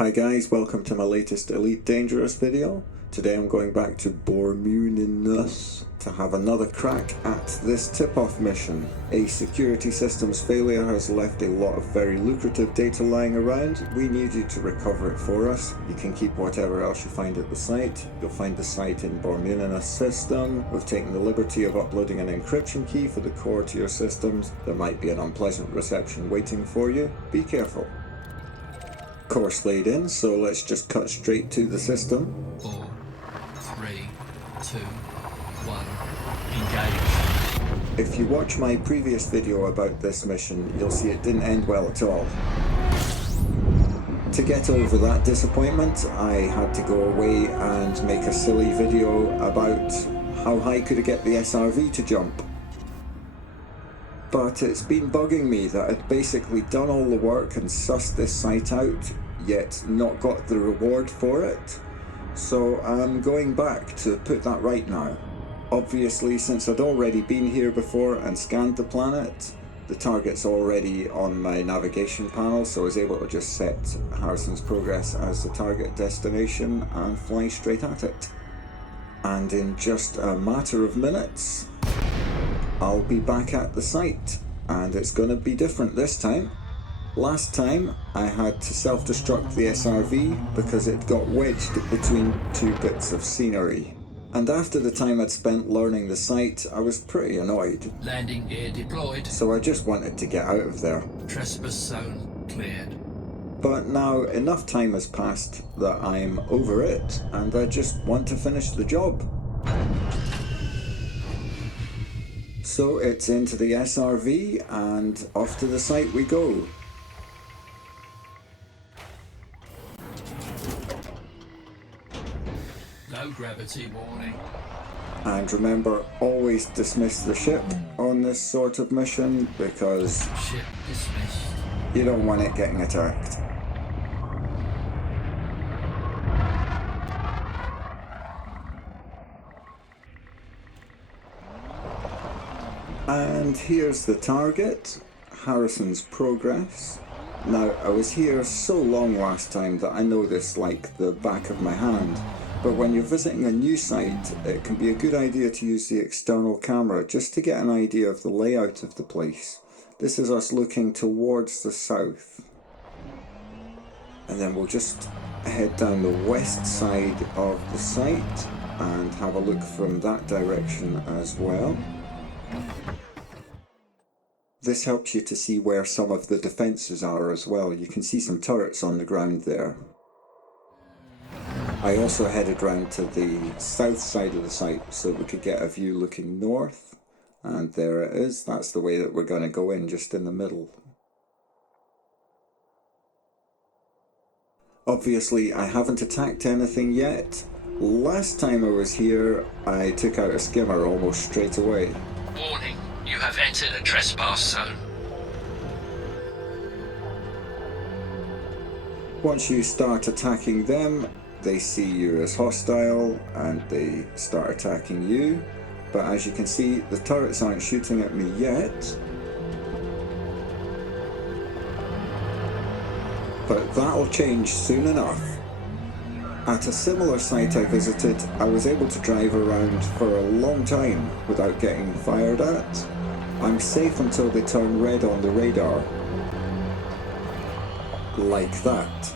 Hi guys, welcome to my latest Elite Dangerous video. Today I'm going back to Bormuninus to have another crack at this tip-off mission. A security systems failure has left a lot of very lucrative data lying around. We need you to recover it for us. You can keep whatever else you find at the site. You'll find the site in Bormuninus system. We've taken the liberty of uploading an encryption key for the core to your systems. There might be an unpleasant reception waiting for you. Be careful. Course laid in, so let's just cut straight to the system. 4, 3, 2, 1, engage. If you watch my previous video about this mission, you'll see it didn't end well at all. To get over that disappointment, I had to go away and make a silly video about how high could I get the SRV to jump. But it's been bugging me that I'd basically done all the work and sussed this site out, yet not got the reward for it. So I'm going back to put that right now. Obviously, since I'd already been here before and scanned the planet, the target's already on my navigation panel, so I was able to just set Harrison's Progress as the target destination and fly straight at it. And in just a matter of minutes, I'll be back at the site, and it's going to be different this time. Last time I had to self-destruct the SRV because it got wedged between two bits of scenery. And after the time I'd spent learning the site, I was pretty annoyed. Landing gear deployed. So I just wanted to get out of there. Trespass zone cleared. But now enough time has passed that I'm over it, and I just want to finish the job. So it's into the SRV and off to the site we go. Low gravity warning. And remember, always dismiss the ship on this sort of mission because Ship dismissed. you don't want it getting attacked. And here's the target, Harrison's Progress. Now, I was here so long last time that I know this like the back of my hand, but when you're visiting a new site, it can be a good idea to use the external camera just to get an idea of the layout of the place. This is us looking towards the south. And then we'll just head down the west side of the site and have a look from that direction as well. This helps you to see where some of the defences are as well. You can see some turrets on the ground there. I also headed round to the south side of the site so we could get a view looking north. And there it is. That's the way that we're going to go in, just in the middle. Obviously, I haven't attacked anything yet. Last time I was here, I took out a skimmer almost straight away. Warning, you have entered a trespass zone. Once you start attacking them, they see you as hostile and they start attacking you. But as you can see, the turrets aren't shooting at me yet. But that'll change soon enough. At a similar site I visited, I was able to drive around for a long time without getting fired at. I'm safe until they turn red on the radar. Like that.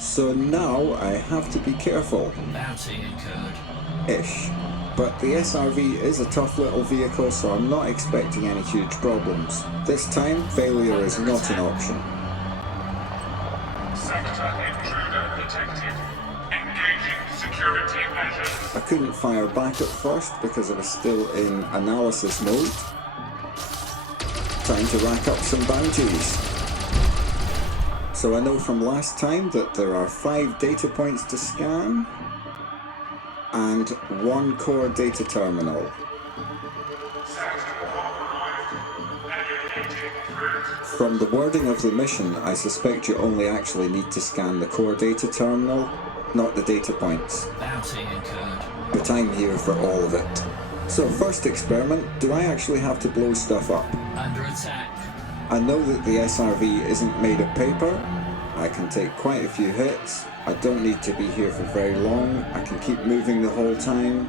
So now I have to be careful. Bounty incurred. Ish. But the SRV is a tough little vehicle, so I'm not expecting any huge problems. This time, failure is not an option. Sector intruder detected. Engaging security measures. I couldn't fire back at first because I was still in analysis mode. Time to rack up some bounties. So I know from last time that there are 5 data points to scan and 1 core data terminal. From the wording of the mission, I suspect you only actually need to scan the core data terminal, not the data points. Bounty incurred. But I'm here for all of it. So first experiment, do I actually have to blow stuff up? Under attack. I know that the SRV isn't made of paper, I can take quite a few hits. I don't need to be here for very long. I can keep moving the whole time.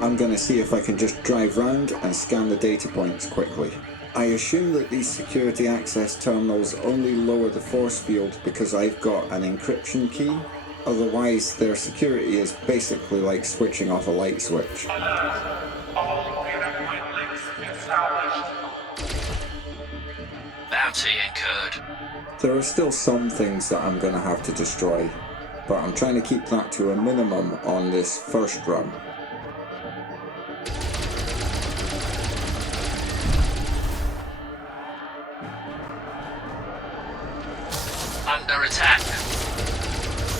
I'm going to see if I can just drive round and scan the data points quickly. I assume that these security access terminals only lower the force field because I've got an encryption key. Otherwise, their security is basically like switching off a light switch. Alert. All data point links established. Bounty incurred. There are still some things that I'm going to have to destroy, but I'm trying to keep that to a minimum on this first run. Under attack.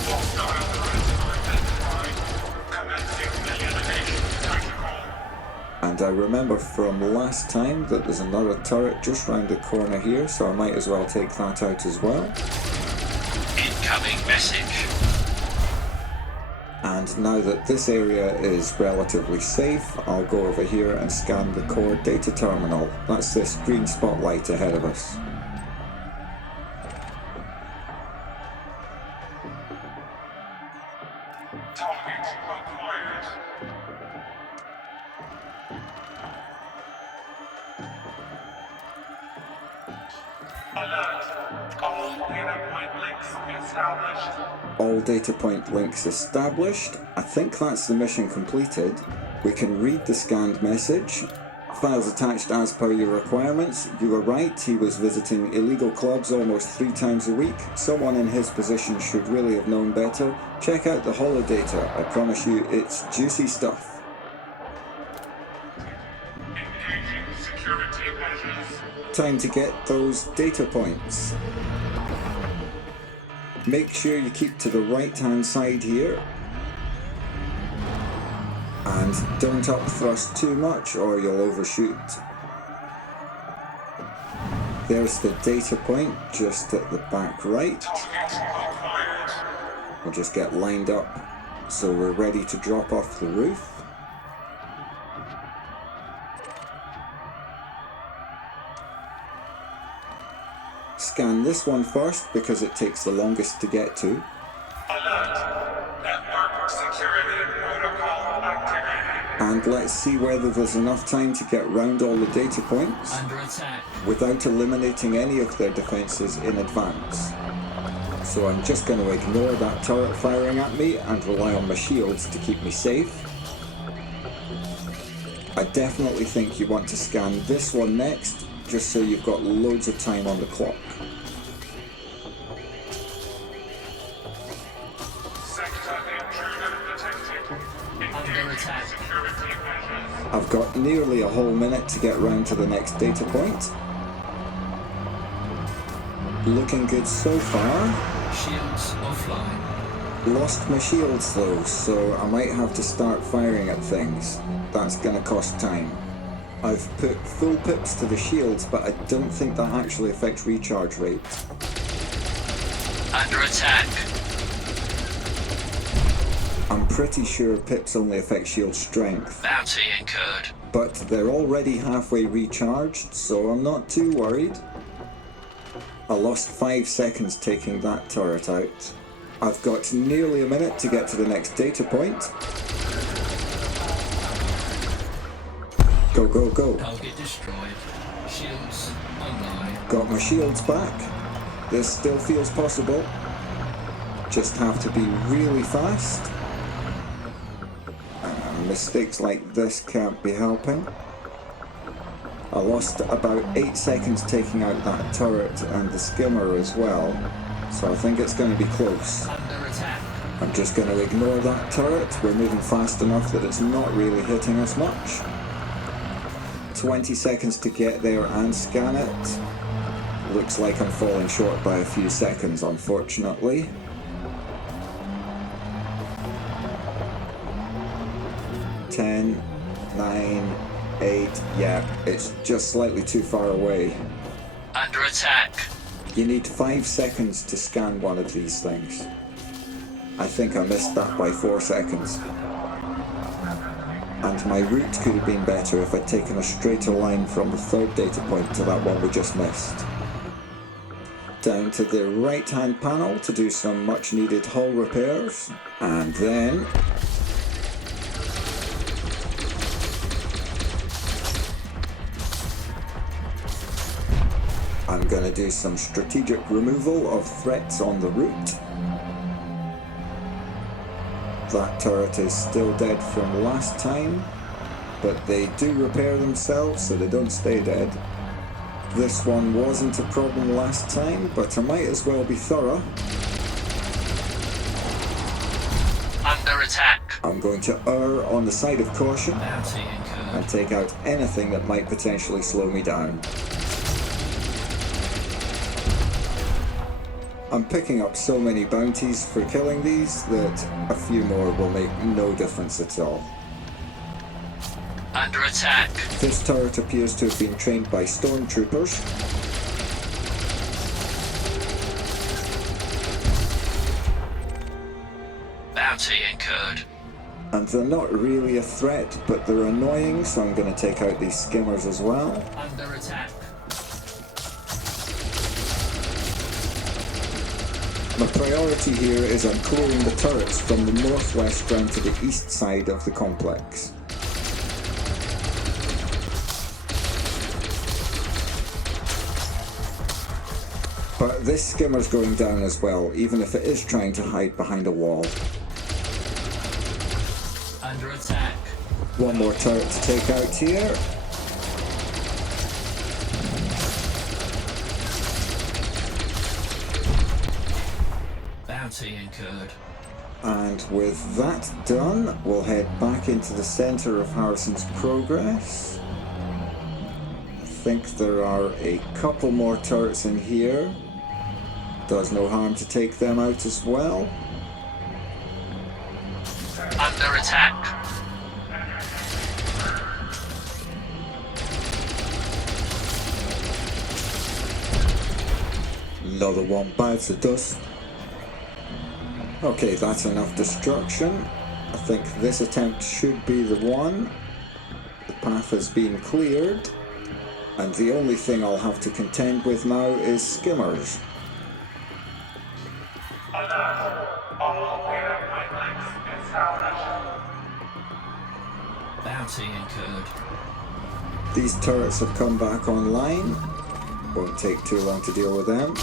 Hostile threats identified. Commencing elimination protocol. And I remember from last time that there's another turret just round the corner here, so I might as well take that out as well. Incoming message. And now that this area is relatively safe, I'll go over here and scan the core data terminal. That's this green spotlight ahead of us. Target acquired. Alert. All data point links established. All data point links established. I think that's the mission completed. We can read the scanned message. Files attached as per your requirements. You were right, he was visiting illegal clubs almost 3 times a week. Someone in his position should really have known better. Check out the holodata. I promise you, it's juicy stuff. Engaging security measures. Time to get those data points. Make sure you keep to the right hand side here. And don't up thrust too much or you'll overshoot. There's the data point just at the back right. Target acquired. We'll just get lined up so we're ready to drop off the roof. Scan this one first because it takes the longest to get to. Alert. Network security protocol activated. And let's see whether there's enough time to get round all the data points Under attack. without eliminating any of their defenses in advance. So I'm just going to ignore that turret firing at me and rely on my shields to keep me safe. I definitely think you want to scan this one next, just so you've got loads of time on the clock. Sector intruder detected. Under Engaging attack. security measures. I've got nearly a whole minute to get round to the next data point. Looking good so far. Shields offline. Lost my shields though, so I might have to start firing at things. That's gonna cost time. I've put full pips to the shields, but I don't think that actually affects recharge rate. Under attack. I'm pretty sure pips only affect shield strength, Bounty incurred. but they're already halfway recharged, so I'm not too worried. I lost 5 seconds taking that turret out. I've got nearly a minute to get to the next data point. Go, go, go. Target destroyed. Shields online. Got my shields back. This still feels possible. Just have to be really fast. Mistakes like this can't be helping. I lost about 8 seconds taking out that turret and the skimmer as well, so I think it's going to be close. Under attack. I'm just going to ignore that turret. We're moving fast enough that it's not really hitting us much. 20 seconds to get there and scan it. Looks like I'm falling short by a few seconds, unfortunately. Ten, 9, 8, yeah, it's just slightly too far away. Under attack. You need 5 seconds to scan one of these things. I think I missed that by 4 seconds. And my route could have been better if I'd taken a straighter line from the third data point to that one we just missed. down to the right hand panel to do some much needed hull repairs, and then I'm going to do some strategic removal of threats on the route. That turret is still dead from last time, but they do repair themselves so they don't stay dead. This one wasn't a problem last time, but I might as well be thorough. Under attack. I'm going to err on the side of caution Bounty incurred. and take out anything that might potentially slow me down. I'm picking up so many bounties for killing these that a few more will make no difference at all. Under attack. This turret appears to have been trained by stormtroopers. Bounty incurred. And they're not really a threat, but they're annoying, so I'm going to take out these skimmers as well. Under attack. My priority here is on clearing the turrets from the northwest round to the east side of the complex. But this skimmer's going down as well, even if it is trying to hide behind a wall. Under attack. One more turret to take out here. Bounty incurred. And with that done, we'll head back into the center of Harrison's progress. I think there are a couple more turrets in here. Does no harm to take them out as well. Under attack. Another one bites the dust. Okay, that's enough destruction. I think this attempt should be the one. The path has been cleared, and the only thing I'll have to contend with now is skimmers. Alert! All clear point links established. Bounty incurred. These turrets have come back online. Won't take too long to deal with them.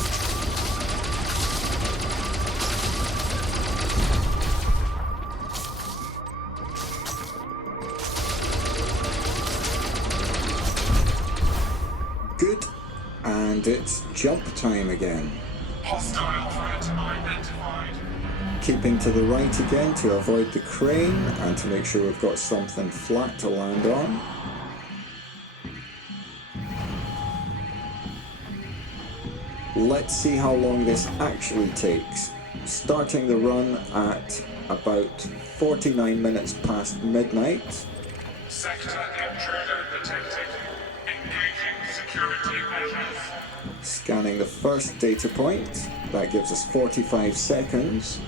Good. And it's jump time again. Hostile threat identified. Keeping to the right again to avoid the crane and to make sure we've got something flat to land on. Let's see how long this actually takes. Starting the run at about 49 minutes past midnight. Sector intruder detected. Engaging security measures. Scanning the first data point. That gives us 45 seconds.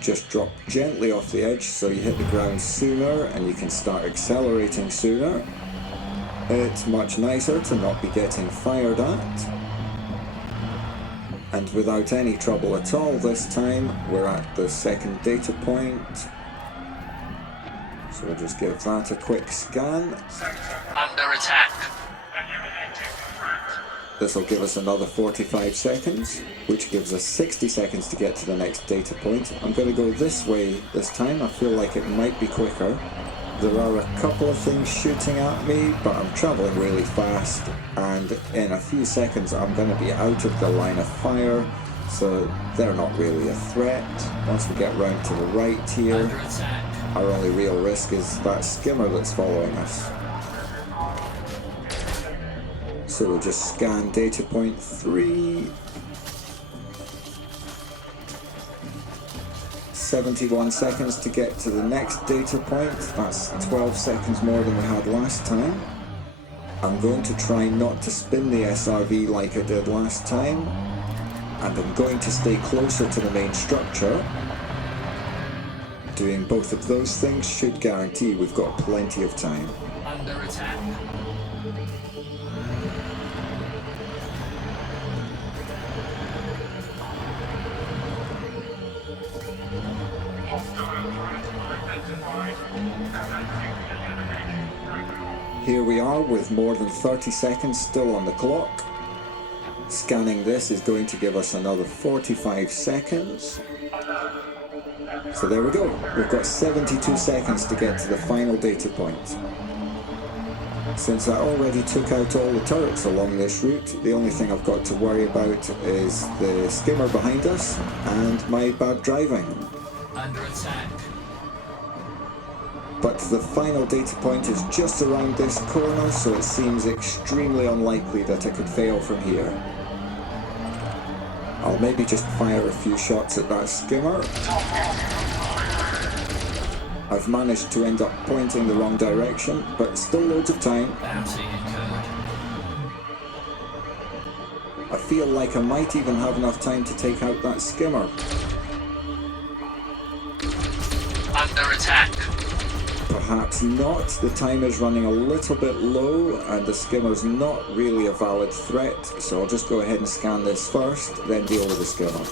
Just drop gently off the edge so you hit the ground sooner and you can start accelerating sooner. It's much nicer to not be getting fired at. And without any trouble at all this time, we're at the second data point. So we'll just give that a quick scan. Sector Under attack. eliminating threat. This will give us another 45 seconds, which gives us 60 seconds to get to the next data point. I'm going to go this way this time. I feel like it might be quicker. There are a couple of things shooting at me, but I'm traveling really fast, and in a few seconds I'm going to be out of the line of fire, so they're not really a threat. Once we get round to the right here, Under attack. our only real risk is that skimmer that's following us. So we'll just scan data point 3. 71 seconds to get to the next data point. That's 12 seconds more than we had last time. I'm going to try not to spin the SRV like I did last time, and I'm going to stay closer to the main structure. Doing both of those things should guarantee we've got plenty of time. Under attack. Here we are with more than 30 seconds still on the clock. Scanning this is going to give us another 45 seconds. So there we go. We've got 72 seconds to get to the final data point. Since I already took out all the turrets along this route, the only thing I've got to worry about is the skimmer behind us and my bad driving. Under attack. But the final data point is just around this corner, so it seems extremely unlikely that I could fail from here. I'll maybe just fire a few shots at that skimmer. I've managed to end up pointing the wrong direction, but still loads of time. Bounty incurred. I feel like I might even have enough time to take out that skimmer. Under attack. Perhaps not. The time is running a little bit low and the skimmer's not really a valid threat, so I'll just go ahead and scan this first, then deal with the skimmer.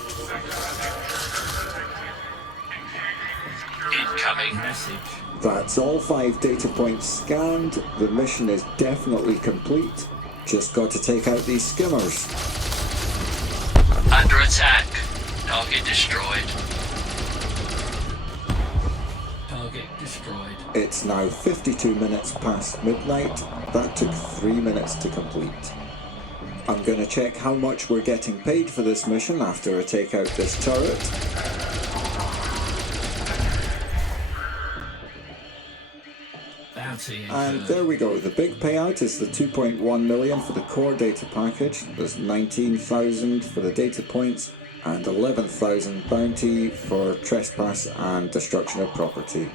Incoming message. That's all 5 data points scanned. The mission is definitely complete. Just got to take out these skimmers. Under attack. Target destroyed. Target destroyed. It's now 52 minutes past midnight. That took 3 minutes to complete. I'm going to check how much we're getting paid for this mission after I take out this turret. And there we go. The big payout is the 2.1 million for the core data package. There's 19,000 for the data points and 11,000 bounty for trespass and destruction of property.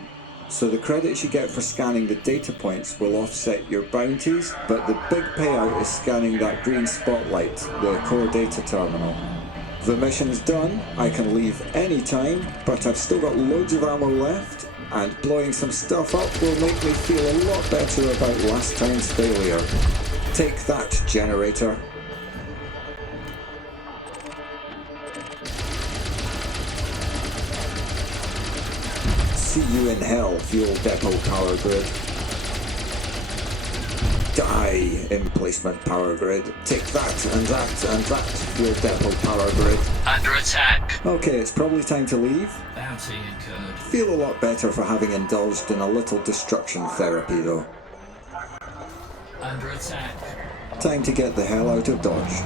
So the credits you get for scanning the data points will offset your bounties, but the big payout is scanning that green spotlight, the core data terminal. The mission's done. I can leave any time, but I've still got loads of ammo left, and blowing some stuff up will make me feel a lot better about last time's failure. Take that, generator. See you in hell, fuel depot power grid. Die, emplacement power grid. Take that and that and that, fuel depot power grid. Under attack. Okay, it's probably time to leave. Bounty incurred. Feel a lot better for having indulged in a little destruction therapy though. Under attack. Time to get the hell out of Dodge.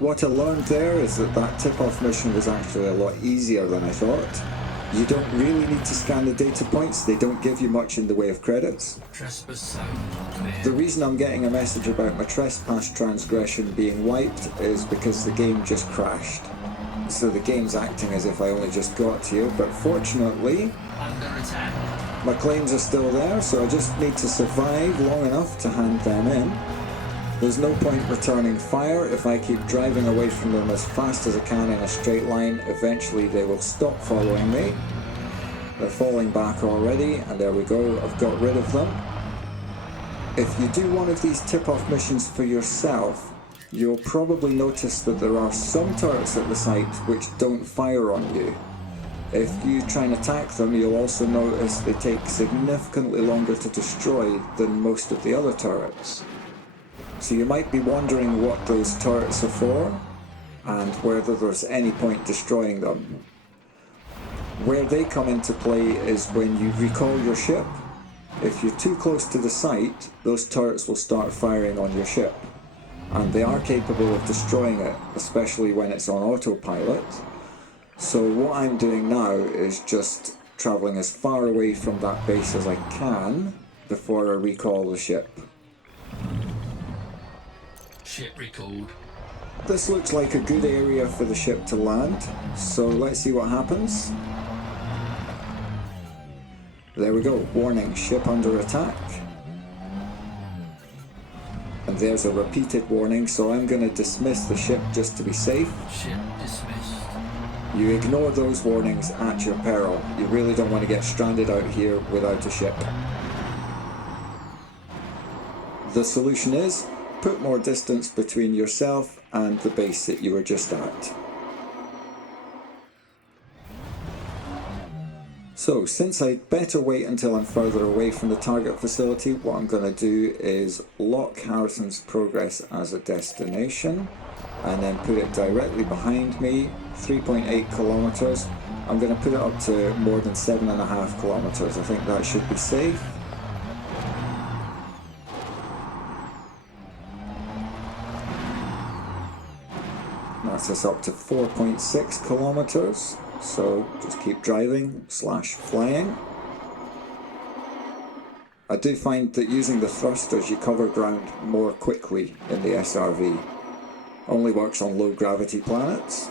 What I learned there is that that tip-off mission was actually a lot easier than I thought. You don't really need to scan the data points, they don't give you much in the way of credits. Trespass zone clear. The reason I'm getting a message about my trespass transgression being wiped is because the game just crashed. So the game's acting as if I only just got here, but fortunately, Under attack. my claims are still there, so I just need to survive long enough to hand them in. There's no point returning fire. If I keep driving away from them as fast as I can in a straight line, eventually they will stop following me. They're falling back already, and there we go, I've got rid of them. If you do one of these tip-off missions for yourself, you'll probably notice that there are some turrets at the site which don't fire on you. If you try and attack them, you'll also notice they take significantly longer to destroy than most of the other turrets. So you might be wondering what those turrets are for, and whether there's any point destroying them. Where they come into play is when you recall your ship. If you're too close to the site, those turrets will start firing on your ship. And they are capable of destroying it, especially when it's on autopilot. So what I'm doing now is just travelling as far away from that base as I can before I recall the ship. Ship recalled. This looks like a good area for the ship to land, so let's see what happens. There we go, warning, ship under attack. And there's a repeated warning, so I'm going to dismiss the ship just to be safe. Ship dismissed. You ignore those warnings at your peril. You really don't want to get stranded out here without a ship. The solution is, put more distance between yourself and the base that you were just at. So, since I'd better wait until I'm further away from the target facility, what I'm going to do is lock Harrison's Progress as a destination and then put it directly behind me, 3.8 kilometers. I'm going to put it up to more than 7.5 kilometers. I think that should be safe. That's us up to 4.6 kilometers. So just keep driving / flying. I do find that using the thrusters you cover ground more quickly in the SRV. Only works on low gravity planets.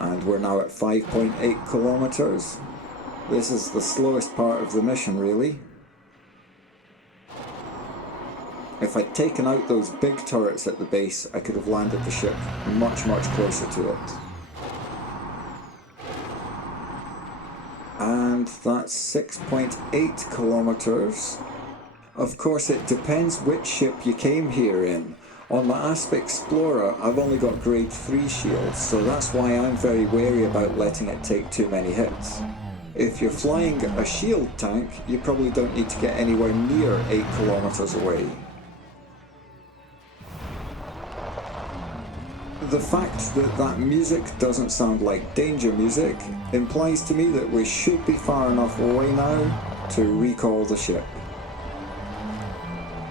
And we're now at 5.8 kilometers. This is the slowest part of the mission, really. If I'd taken out those big turrets at the base, I could have landed the ship much closer to it. And that's 6.8 kilometers. Of course, it depends which ship you came here in. On my Asp Explorer, I've only got grade 3 shields, so that's why I'm very wary about letting it take too many hits. If you're flying a shield tank, you probably don't need to get anywhere near 8 kilometers away. The fact that that music doesn't sound like danger music implies to me that we should be far enough away now to recall the ship.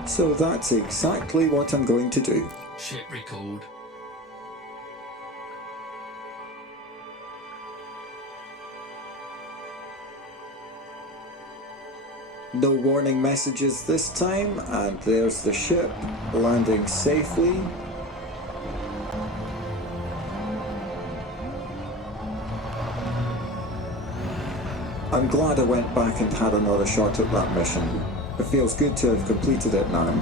So that's exactly what I'm going to do. Ship recalled. No warning messages this time, and there's the ship landing safely. I'm glad I went back and had another shot at that mission. It feels good to have completed it now.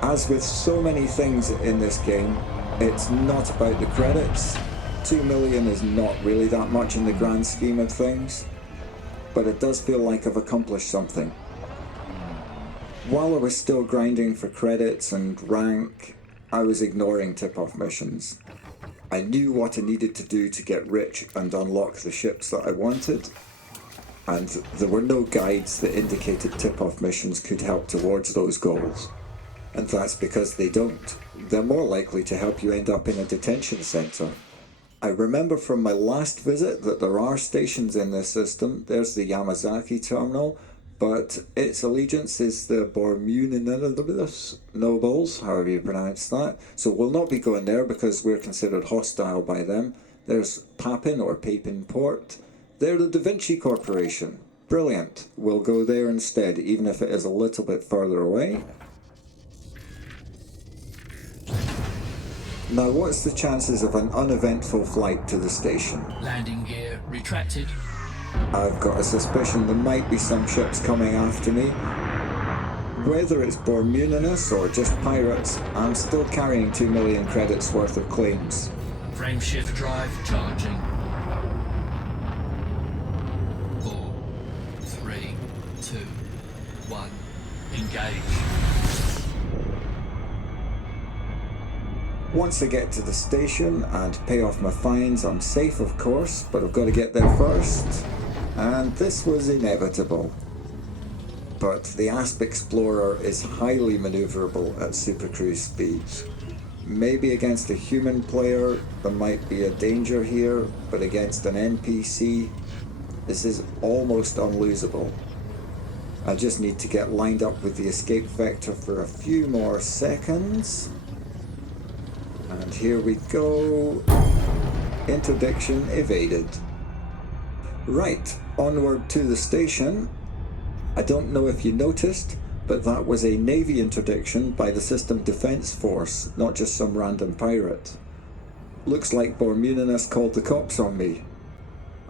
As with so many things in this game, it's not about the credits. 2 million is not really that much in the grand scheme of things, but it does feel like I've accomplished something. While I was still grinding for credits and rank, I was ignoring tip-off missions. I knew what I needed to do to get rich and unlock the ships that I wanted, and there were no guides that indicated tip-off missions could help towards those goals. And that's because they don't. They're more likely to help you end up in a detention centre. I remember from my last visit that there are stations in this system. There's the Yamazaki terminal, but its allegiance is the Bormuninus nobles, however you pronounce that. So we'll not be going there because we're considered hostile by them. There's Papin or Papin Port. They're the Da Vinci Corporation. Brilliant. We'll go there instead, even if it is a little bit further away. Now, what's the chances of an uneventful flight to the station? Landing gear retracted. I've got a suspicion there might be some ships coming after me. Whether it's Bormuninus or just pirates, I'm still carrying 2 million credits worth of claims. Frameshift drive charging. 4, 3, 2, 1. Engage. Once I get to the station and pay off my fines, I'm safe of course, but I've got to get there first. And this was inevitable. But the Asp Explorer is highly maneuverable at supercruise speeds. Maybe against a human player there might be a danger here, but against an NPC, this is almost unlosable. I just need to get lined up with the escape vector for a few more seconds. And here we go. Interdiction evaded. Right, onward to the station. I don't know if you noticed, but that was a Navy interdiction by the System Defense Force, not just some random pirate. Looks like Bormuninus called the cops on me.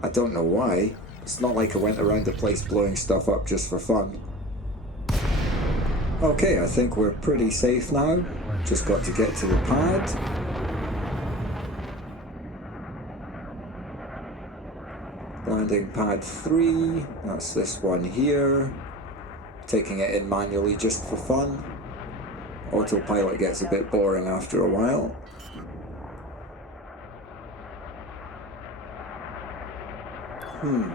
I don't know why. It's not like I went around the place blowing stuff up just for fun. Okay, I think we're pretty safe now. Just got to get to the pad. Landing pad 3, that's this one here. Taking it in manually just for fun. Autopilot gets a bit boring after a while.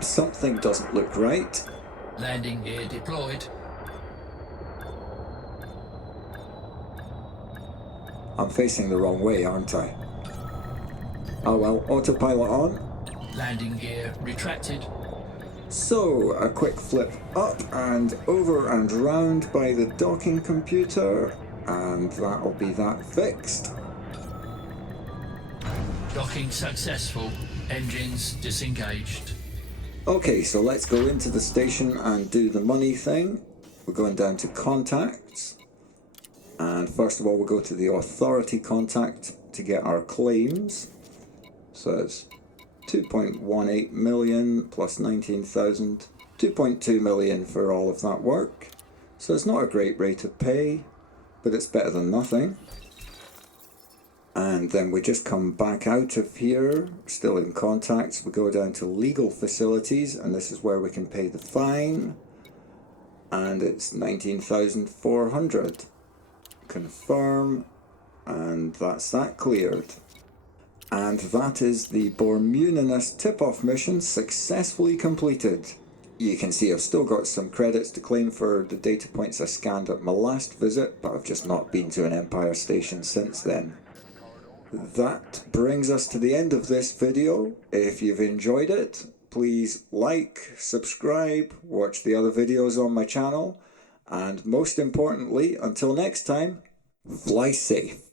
Something doesn't look right. Landing gear deployed. I'm facing the wrong way, aren't I? Oh well, autopilot on. Landing gear retracted. So, a quick flip up and over and round by the docking computer, and that'll be that fixed. Docking successful. Engines disengaged. Okay, so let's go into the station and do the money thing. We're going down to contacts. And first of all, we'll go to the authority contact to get our claims. So it's 2.18 million plus 19,000, 2.2 million for all of that work. So it's not a great rate of pay, but it's better than nothing. And then we just come back out of here, still in contacts. We go down to legal facilities, and this is where we can pay the fine. And it's 19,400. Confirm, and that's that cleared. And that is the Bormuninus tip-off mission successfully completed. You can see I've still got some credits to claim for the data points I scanned at my last visit, but I've just not been to an Empire station since then. That brings us to the end of this video. If you've enjoyed it, please like, subscribe, watch the other videos on my channel, and most importantly, until next time, fly safe.